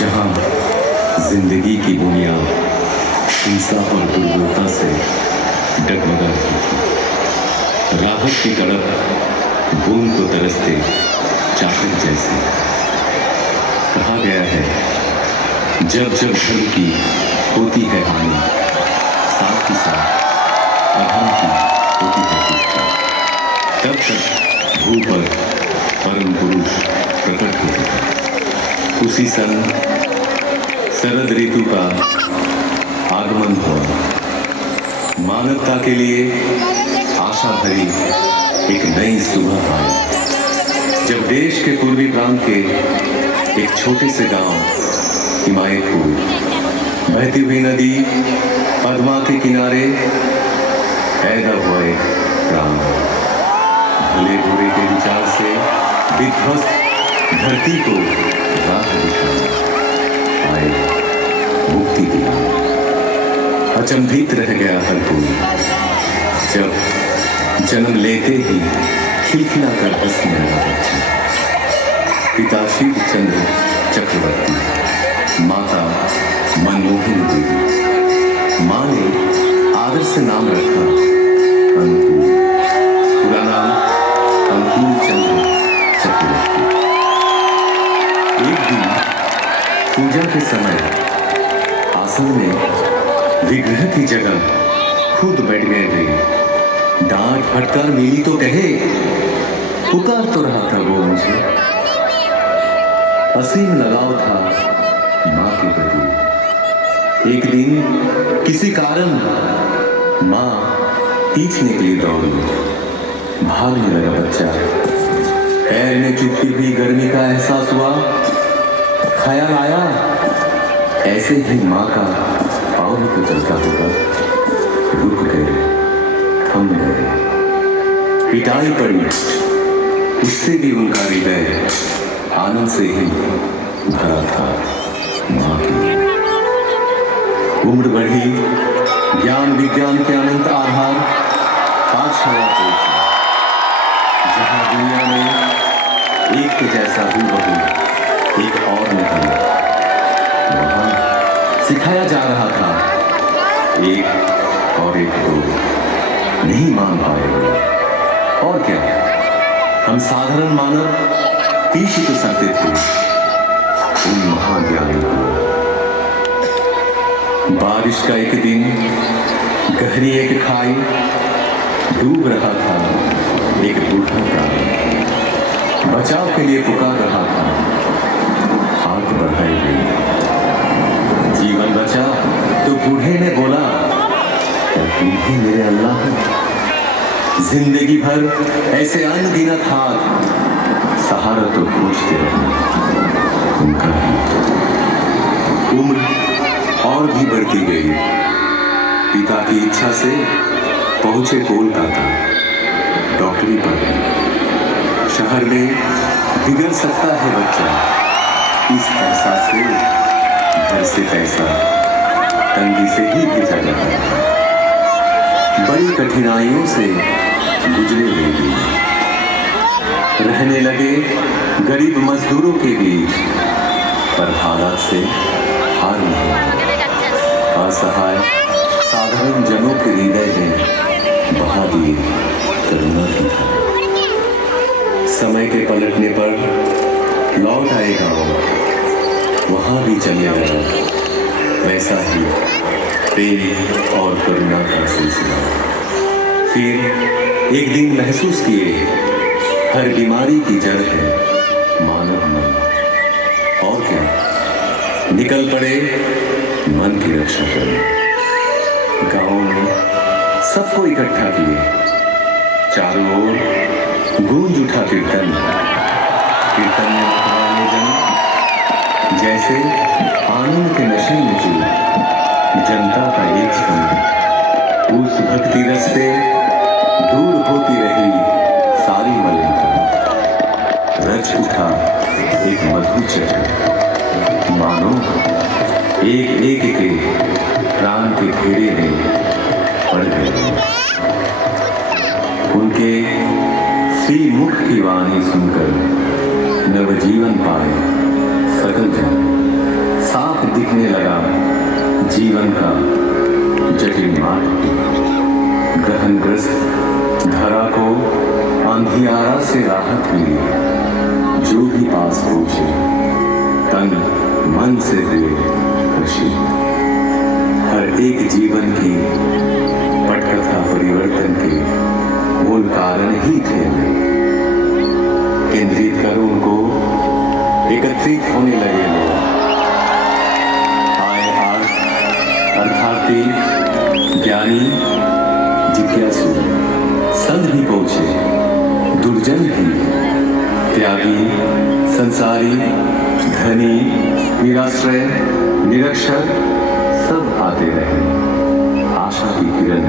जहां जिंदगी की बुनियाद इंसाफ और दुर्बलता से डगमगा रही थी। राहत की तड़प बूंद को तरसते चातक जैसे। कहा गया है जब जब धर्म की होती है हानि, साथ ही साथ अधर्म की होती है पुष्टि। तब तक भू पर परम पुरुष प्रकट होते हैं। उसी सन शरद ऋतु का आगमन हुआ। मानवता के लिए आशा भरी एक नई सुबह आई, जब देश के पूर्वी प्रांत के एक छोटे से गांव हिमायतपुर, बहती हुई नदी पद्मा के किनारे पैदा हुआ एक प्राण। भले बुरे के विचार से विध्वस्त धरती को राह दिखाने आए मुक्ति दिला। अचंभित रह गया हर कोई जब जन्म लेते ही खिलखिला कर हंसने लगा बच्चा। पिता शिव चंद्र चक्रवर्ती, माता मनमोहन देवी। माँ ने आदर से नाम रखा अनुकूल, पूरा नाम अनुकूल चंद्र चक्रवर्ती। एक दिन पूजा के समय आसन में विग्रह की जगह खुद बैठ गए थे। डांट फटकार मिली तो कहे, पुकार तो रहा था वो मुझे। असीम लगाव था माँ के प्रति। एक दिन किसी कारण माँ खींचने के लिए दौड़ी। भागने लगा बच्चा। पैर में चुभती हुई गर्मी का एहसास हुआ। ख्याल आया ऐसे ही माँ का पाँव भी तो चलता होगा। रुक गए, थम गए। पिटाई पड़ी, उससे भी उनका हृदय आनंद से ही भरा था। माँ की उम्र बढ़ी, ज्ञान विज्ञान के अनंत आधार पाठशाला पहुंची, जहाँ दुनिया में एक के जैसा हूबहू एक और नहीं। वहाँ सिखाया जा रहा था एक और एक दो नहीं मान पाएगा। और क्या, हम साधारण मानव पीछ तो सकते थे उन महाज्ञानी को। बारिश का एक दिन गहरी एक खाई, डूब रहा था एक बूढ़ा प्राणी। बचाव के लिए पुकार रहा था, हाथ बढ़ाए हुए। जीवन बचा तो बूढ़े ने बोला, क्या तुम ही मेरे अल्लाह हो? जिंदगी भर ऐसे अनगिनत हाथ सहारा तो खोजते रहे उनका ही। उम्र और भी बढ़ती गई। पिता की इच्छा से पहुंचे कोलकाता डॉक्टरी पढ़ने। शहर में बिगड़ सकता है बच्चा, इस एहसास से घर से पैसा तंगी से ही भेजा जाता है। बड़ी कठिनाइयों से गुजरे हुए दिन रहने लगे गरीब मजदूरों के बीच, पर हालात से हार नहीं। असहाय साधारण जनों के हृदय में बहा दिए करुणा की धारा। समय के पलटने पर लौट आए गाँव, वहां भी चले गया वैसा ही प्रेम और करुणा का सिलसिला। फिर एक दिन महसूस किए हर बीमारी की जड़ है मानव मन। और क्या, निकल पड़े मन की रक्षा करने। गांव में सबको इकट्ठा किए, चारों ओर गूंज उठा कीर्तन। कीर्तन में भगवान जन जैसे आनंद के नशे में चूर। जनता का एक संग उस भक्ति रस से दूर होती रही सारी मलिनता। रच उठा एक मधुर चक्र, मानो एक एक के प्राण के घेरे में पड़ गए। उनके श्री मुख की वाणी सुनकर नवजीवन पाए सकल जन। दिखने लगा जीवन का जटिल मार्ग। ग्रहणग्रस्त धरा को अंधियारा से राहत मिली। जो भी पास पहुंचे तन मन से हुए खुशी। हर एक जीवन की पटकथा परिवर्तन के मूल कारण ही थे। केंद्रित कर उनको एकत्रित होने लगे लोग। आए आर्थ अर्थार्थी ज्ञानी जिज्ञासु संत भी पहुंचे, दुर्जन भी, त्यागी संसारी धनी निराश्रय निरक्षर सब आते रहे। आशा की किरण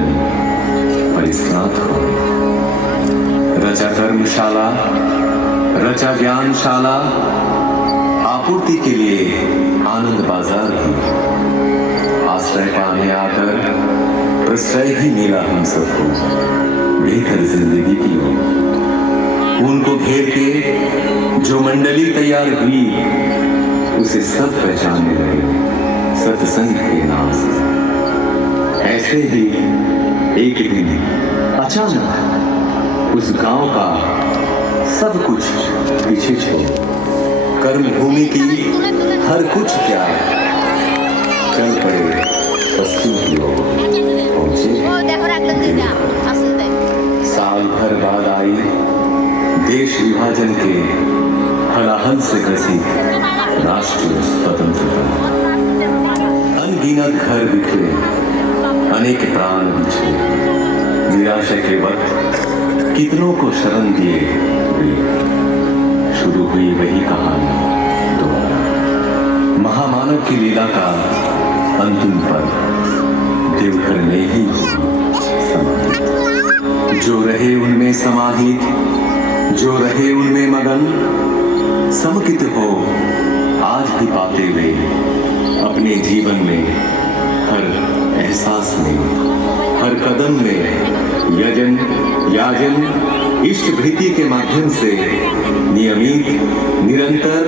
परिस्नात हो। रचा कर्मशाला रचा ज्ञानशाला, आपूर्ति के लिए आनंद बाजार भी। आश्रय पाने आकर प्रश्रय ही मिला हम सबको। बेहतर जिंदगी की हो उनको घेर के जो मंडली तैयार हुई, उसे सब पहचानने लगे सत्संग के नाम से। ऐसे ही एक दिन अचानक उस गांव का सब कुछ पीछे छोड़ कर्म भूमि की हर कुछ त्याग चल पड़े पश्चिम की ओर पहुंचे। साल भर बाद आई देश विभाजन के हलाहल से ग्रसित राष्ट्रीय स्वतंत्रता। अनगिनत घर बिखरे, अनेक प्राण बिछे। निराशा के वक्त कितनों को शरण दिए हुए शुरू हुई वही कहानी दोबारा। महामानव की लीला का अंतिम पल देवघर में ही समाहित। जो रहे उनमें समाहित, जो रहे उनमें मगन, समकित हो आज भी पाते हुए अपने जीवन में हर एहसास में हर कदम में यजन याजन इष्ट भृति के माध्यम से नियमित निरंतर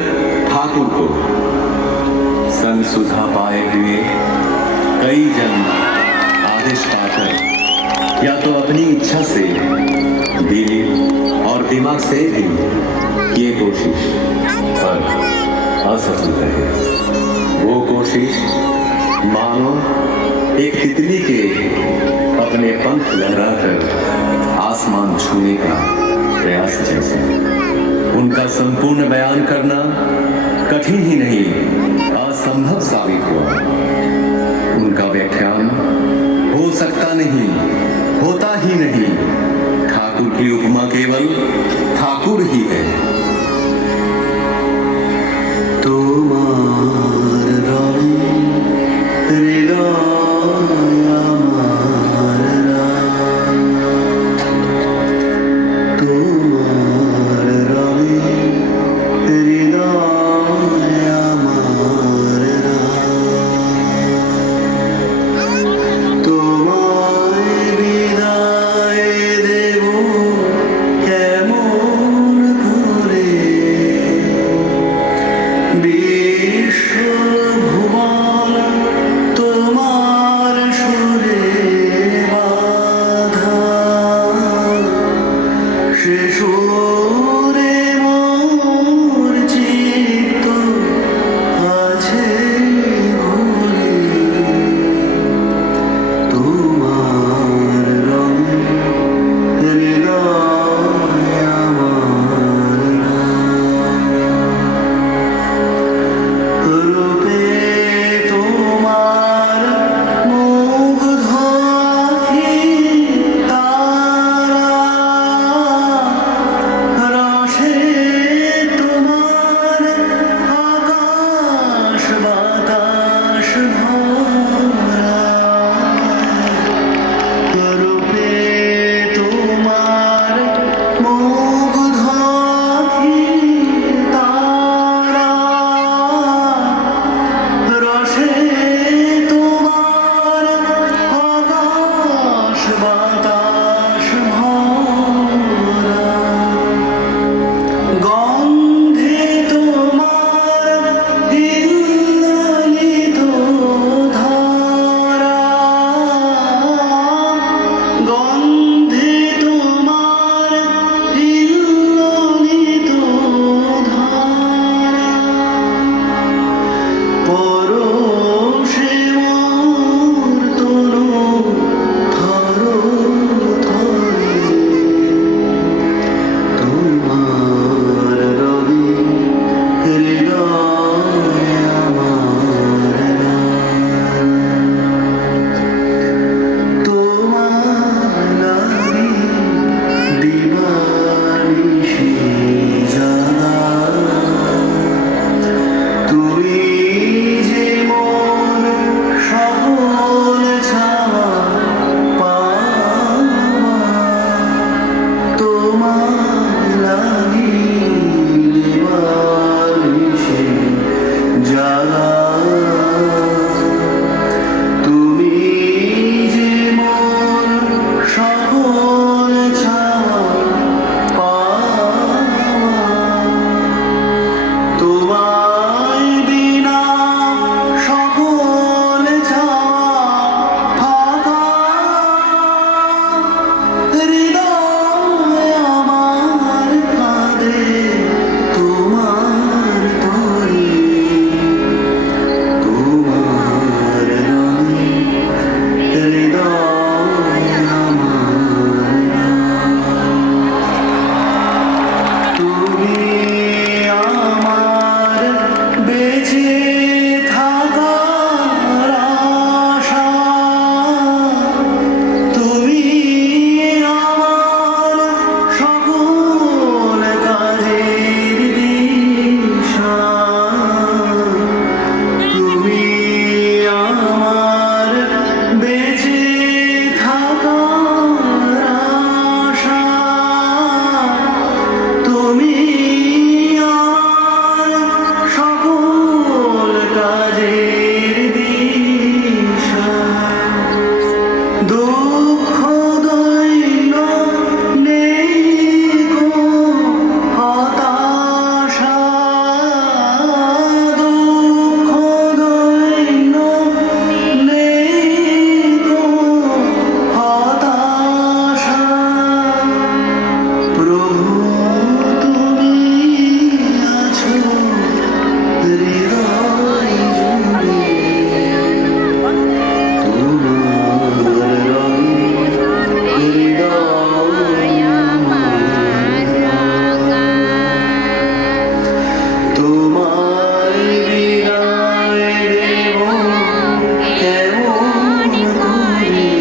ठाकुर को संग सुधा पाए हुए कई जन आदेश पाकर या तो अपनी इच्छा से दिल और दिमाग से भी ये कोशिश पर असफल रहे। वो कोशिश मानो एक तितली के अपने पंख लहराकर आसमान छूने का प्रयास जैसे। उनका संपूर्ण बयान करना कठिन ही नहीं असंभव साबित हुआ। उनका व्याख्यान हो सकता नहीं, होता ही नहीं। ठाकुर की उपमा केवल ठाकुर ही है। কেমন ঘুরে থাকার আশা, তুমি আমার সকল কাজের দিশা, তুমি আমার বেঁচে থাকার আশা, তুমি আমার সকল কাজের দিশা। দুঃখ দৈন্য নেই গো হতাশা, দুঃখ দৈন্য নেই গো হতাশা। প্রভু তুমি আছো হৃদয় জুড়ে, তোমার রঙে হৃদয় আমার রাঙা, তোমায় বিদায় দেব কেমন করে,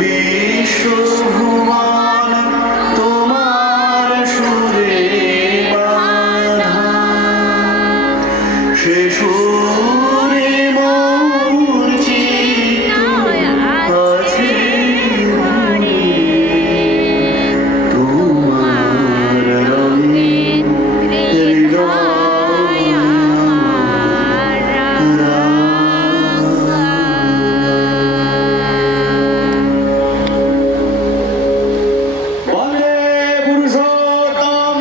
বিশ্বভুবন তোমার সুরে বাঁধা, সে সুরে মোর চিত্ত আছে ভরে, তোমার রঙে হৃদয় আমার রাঙা। বন্দে পুরুষোত্তম,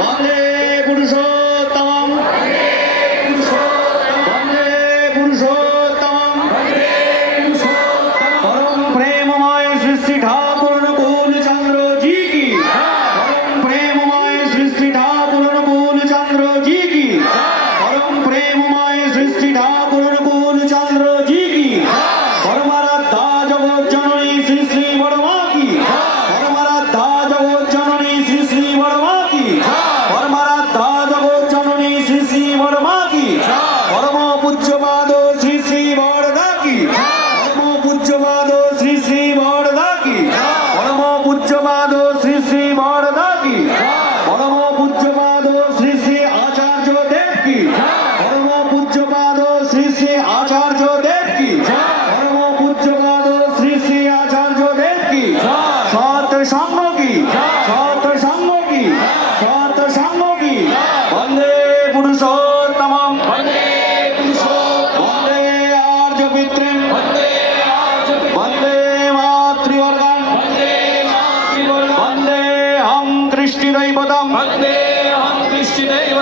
বন্দে পুরুষোত্তম, বন্দে পুরুষোত্তম, পরম প্রেমময় শ্রী শ্রী ঠাকুর অনুকূল চন্দ্র জি কি, পরম প্রেমময় শ্রী শ্রী ঠাকুর অনুকূল চন্দ্র জি কি, পরম প্রেমময় শ্রী শ্রী ঠাকুর অনুকূল চন্দ্র জি কি, পরমারাধ্যা জগৎ জননী শ্রী শ্রী বড়মা কি, পরমারাধ্যা জগৎ জননী শ্রী শ্রী বড়মা কি, পরমারাধ্যা জগৎ জননী শ্রী শ্রী বড়মা কি, পরম পূজ্যপাদ শ্রী শ্রী বড়দা কি, পরম পূজ্যপাদ শ্রী শ্রী বড়দা কি, পরম পূজ্যপাদ শ্রী শ্রী বড়দা কি, পরম পূজ্যপাদ শ্রী শ্রী আচার্য দেব কি, পরম পূজ্যপাদ শ্রী শ্রী আচার্য দেব কি, পরম পূজ্যপাদ শ্রী শ্রী আচার্য দেব কি, সৎ সঙ্গ কি, সৎ সঙ্গ কি, সৎ সঙ্গ কি, বন্দে পুরুষোত্তমম, বন্দে আর্য পিতৃম, বন্দে মাতৃবর্গান, বন্দে হং কৃষ্টি দৈবতম,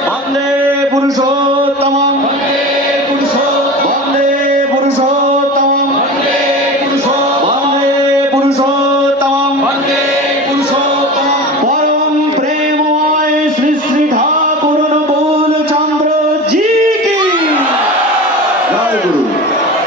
বন্দে পুরুষোত্তম।